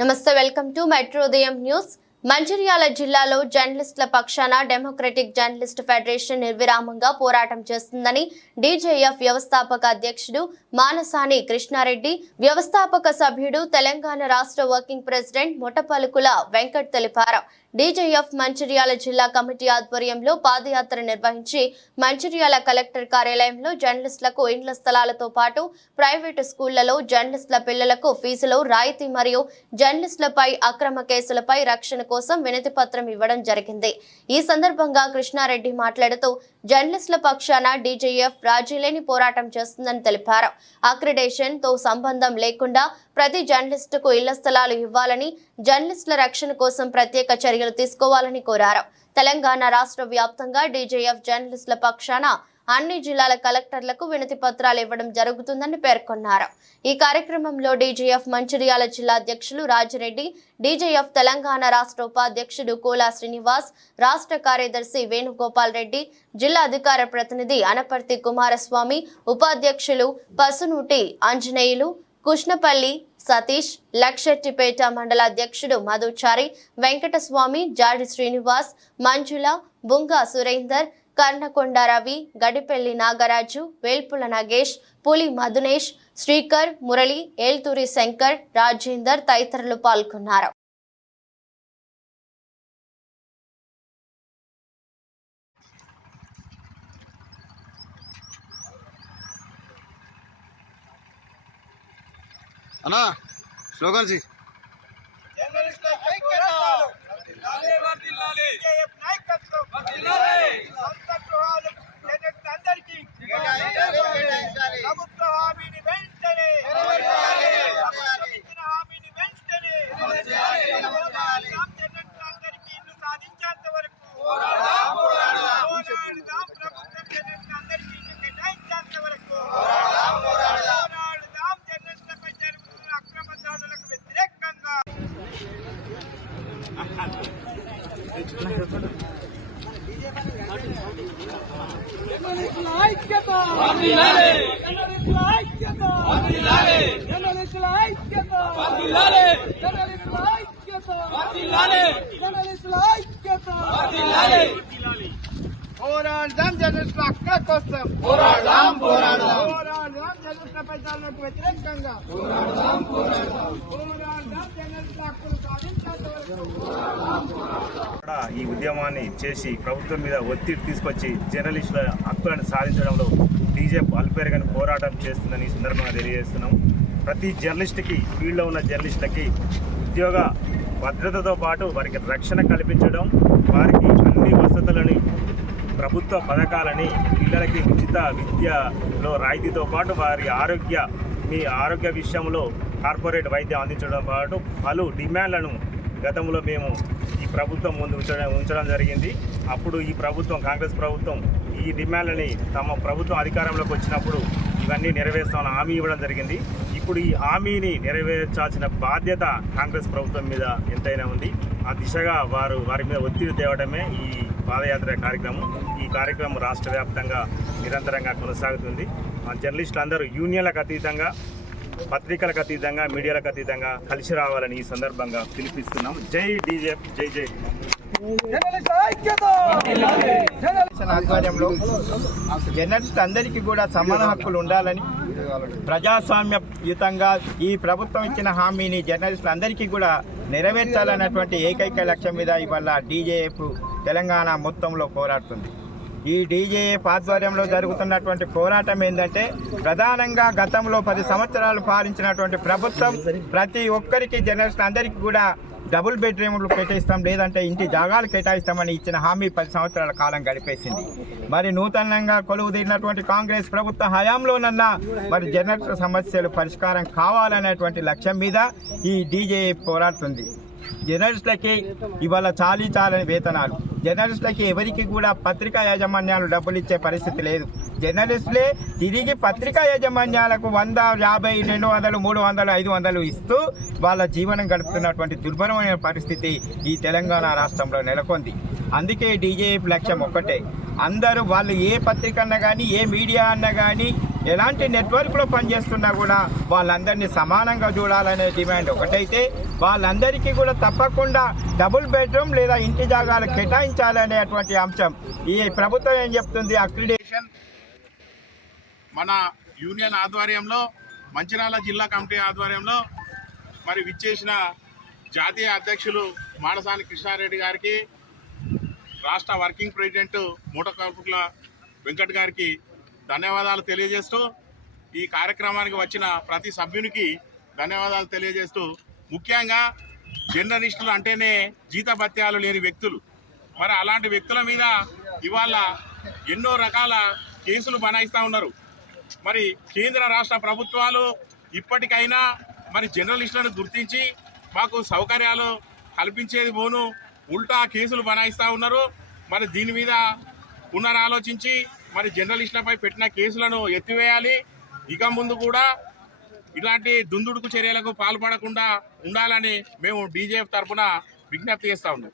నమస్తే welcome to Metrodayam news. Mancherial జిల్లాలో జర్నలిస్టుల పక్షాన డెమోక్రటిక్ జర్నలిస్ట్ ఫెడరేషన్ నిర్విరామంగా పోరాటం చేస్తుందని డీజేఎఫ్ వ్యవస్థాపక అధ్యక్షుడు మానసాని కృష్ణారెడ్డి వ్యవస్థాపక సభ్యుడు తెలంగాణ రాష్ట్ర వర్కింగ్ ప్రెసిడెంట్ మొటపలుకుల వెంకట్ తెలిపారు. డీజేఎఫ్ మంచిర్యాల జిల్లా కమిటీ ఆధ్వర్యంలో పాదయాత్ర నిర్వహించి మంచిర్యాల కలెక్టర్ కార్యాలయంలో జర్నలిస్టులకు ఇండ్ల స్థలాలతో పాటు ప్రైవేటు స్కూళ్ళలో జర్నలిస్టుల పిల్లలకు ఫీజులో రాయితీ మరియు జర్నలిస్టులపై అక్రమ కేసులపై రక్షణ కోసం వినతి పత్రం ఇవ్వడం జరిగింది. ఈ సందర్భంగా కృష్ణారెడ్డి మాట్లాడుతూ జర్నలిస్టుల పక్షాన డీజేఎఫ్ రాజీలేని పోరాటం చేస్తుందని తెలిపారు. అక్రిడేషన్తో సంబంధం లేకుండా ప్రతి జర్నలిస్టుకు ఇళ్ళ స్థలాలు ఇవ్వాలని జర్నలిస్టుల రక్షణ కోసం ప్రత్యేక చర్యలు తీసుకోవాలని కోరారు. తెలంగాణ రాష్ట్ర వ్యాప్తంగా డీజేఎఫ్ జర్నలిస్టుల పక్షాన అన్ని జిల్లాల కలెక్టర్లకు వినతి పత్రాలు ఇవ్వడం జరుగుతుందని పేర్కొన్నారు. ఈ కార్యక్రమంలో డీజేఎఫ్ మంచిర్యాల జిల్లా అధ్యక్షులు రాజిరెడ్డి డీజేఎఫ్ తెలంగాణ రాష్ట్ర ఉపాధ్యక్షుడు కోలా శ్రీనివాస్ రాష్ట్ర కార్యదర్శి వేణుగోపాల్ రెడ్డి జిల్లా అధికార ప్రతినిధి అనపర్తి కుమారస్వామి ఉపాధ్యక్షులు పసునూటి ఆంజనేయులు కృష్ణపల్లి సతీష్ లక్షెట్టిపేట మండల అధ్యక్షుడు మధుచారి వెంకటస్వామి జాడి శ్రీనివాస్ మంజుల బుంగా సురేందర్ కర్ణకొండ రవి గడిపెల్లి నాగరాజు వేల్పుల నాగేష్ పులి మధునేష్ శ్రీకర్ మురళి ఏల్తూరి శంకర్ రాజేందర్ తదితరులు పాల్గొన్నారు. అన్నా స్లోగన్స్ ఇ. జర్నలిస్టుల ఐక్యత జేఎఫ్ నాయకత్వం పోరాడదాం జర్నలిస్టుల హక్కుల కోసం పోరాడదాం పోరాడదాం. పోరాడదాం జర్నలిస్టుల పెద్దలకు వ్యతిరేకంగా పోరాడదాం పోరాడదాం. కూడా ఈ ఉద్యమాన్ని చేసి ప్రభుత్వం మీద ఒత్తిడి తీసుకొచ్చి జర్నలిస్టుల హక్కులను సాధించడంలో డీజే అల్పేరగని పోరాటం చేస్తుందని ఈ సందర్భంగా తెలియజేస్తున్నాం. ప్రతి జర్నలిస్ట్కి ఫీల్డ్లో ఉన్న జర్నలిస్టులకి ఉద్యోగ భద్రతతో పాటు వారికి రక్షణ కల్పించడం వారికి అన్ని వసతులని ప్రభుత్వ పథకాలని పిల్లలకి ఉచిత విద్యలో రాయితీతో పాటు వారి ఆరోగ్య మీ ఆరోగ్య విషయంలో కార్పొరేట్ వైద్యం అందించడం పాటు పలు డిమాండ్లను గతంలో మేము ఈ ప్రభుత్వం ముందు ఉంచడం ఉంచడం జరిగింది. అప్పుడు ఈ ప్రభుత్వం కాంగ్రెస్ ప్రభుత్వం ఈ డిమాండ్లని తమ ప్రభుత్వం అధికారంలోకి వచ్చినప్పుడు ఇవన్నీ నెరవేర్స్తామని హామీ ఇవ్వడం జరిగింది. ఇప్పుడు ఈ హామీని నెరవేర్చాల్సిన బాధ్యత కాంగ్రెస్ ప్రభుత్వం మీద ఎంతైనా ఉంది. ఆ దిశగా వారు వారి మీద ఒత్తిడి తేవడమే ఈ పాదయాత్ర కార్యక్రమం. ఈ కార్యక్రమం రాష్ట్ర వ్యాప్తంగా నిరంతరంగా కొనసాగుతుంది. ఆ జర్నలిస్టులు అందరూ యూనియన్లకు అతీతంగా పత్రికలకు అతీతంగా మీడియాలకు అతీతంగా కలిసి రావాలని ఈ సందర్భంగా పిలిపిస్తున్నాం జై డీజే జై జై. ఆధ్వర్యంలో జర్నలిస్ట్ అందరికీ కూడా సమాన హక్కులు ఉండాలని ప్రజాస్వామ్యయుతంగా ఈ ప్రభుత్వం ఇచ్చిన హామీని జర్నలిస్టులు అందరికీ కూడా నెరవేర్చాలన్నటువంటి ఏకైక లక్ష్యం మీద ఇవాళ డీజేఎఫ్ తెలంగాణ మొత్తంలో పోరాడుతుంది. ఈ డీజేఏ ఆధ్వర్యంలో జరుగుతున్నటువంటి పోరాటం ఏంటంటే ప్రధానంగా గతంలో పది సంవత్సరాలు పాలించినటువంటి ప్రభుత్వం ప్రతి ఒక్కరికి జనరేషన్ అందరికీ కూడా డబుల్ బెడ్రూమ్లు కేటాయిస్తాం లేదంటే ఇంటి జాగాలు కేటాయిస్తామని ఇచ్చిన హామీ పది సంవత్సరాల కాలం గడిపేసింది. మరి నూతనంగా కొలువు తీరినటువంటి కాంగ్రెస్ ప్రభుత్వ హయాంలోనన్నా మరి జనరేటర్ సమస్యలు పరిష్కారం కావాలనేటువంటి లక్ష్యం మీద ఈ డీజే పోరాడుతుంది. జర్నలిస్టులకి ఇవాళ చాలీ చాలని వేతనాలు. జర్నలిస్టులకి ఎవరికి కూడా పత్రికా యాజమాన్యాలు డబ్బులు ఇచ్చే పరిస్థితి లేదు. జర్నలిస్టులే తిరిగి పత్రికా యాజమాన్యాలకు వంద యాభై రెండు వందలు మూడు వందలు ఐదు వందలు ఇస్తూ వాళ్ళ జీవనం గడుపుతున్నటువంటి దుర్భరమైన పరిస్థితి ఈ తెలంగాణ రాష్ట్రంలో నెలకొంది. అందుకే డీజేఎఫ్ లక్ష్యం ఒక్కటే. అందరూ వాళ్ళు ఏ పత్రిక అన్నా కానీ ఏ మీడియా అన్నా కానీ ఎలాంటి నెట్వర్క్లో పనిచేస్తున్నా కూడా వాళ్ళందరినీ సమానంగా చూడాలనే డిమాండ్ ఒకటైతే వాళ్ళందరికీ కూడా తప్పకుండా డబుల్ బెడ్రూమ్ లేదా ఇంటి జాగాలు కేటాయించాలనేటువంటి అంశం. ఈ ప్రభుత్వం ఏం చెప్తుంది? అక్రిడేషన్ మన యూనియన్ ఆధ్వర్యంలో మంచిర్యాల జిల్లా కమిటీ ఆధ్వర్యంలో మరి విచ్చేసిన జాతీయ అధ్యక్షులు మాడసాని కృష్ణారెడ్డి గారికి రాష్ట్ర వర్కింగ్ ప్రెసిడెంట్ మూట కార్పుకుల వెంకట్ గారికి ధన్యవాదాలు తెలియజేస్తూ ఈ కార్యక్రమానికి వచ్చిన ప్రతి సభ్యునికి ధన్యవాదాలు తెలియజేస్తూ ముఖ్యంగా జర్నలిస్టులు అంటేనే జీతభత్యాలు లేని వ్యక్తులు. మరి అలాంటి వ్యక్తుల మీద ఇవాళ ఎన్నో రకాల కేసులు బనాయిస్తూ ఉన్నారు. మరి కేంద్ర రాష్ట్ర ప్రభుత్వాలు ఇప్పటికైనా మరి జర్నలిస్టులను గుర్తించి మాకు సౌకర్యాలు కల్పించేది పోను ఉల్టా కేసులు బనాయిస్తూ ఉన్నారు. మరి దీని మీద పునరాలోచించి మరి జర్నలిస్టులపై పెట్టిన కేసులను ఎత్తివేయాలి. ఇక ముందు కూడా ఇలాంటి దుందుడుకు చర్యలకు పాల్పడకుండా ఉండాలని మేము డీజేఎఫ్ తరఫున విజ్ఞప్తి చేస్తా ఉన్నాం.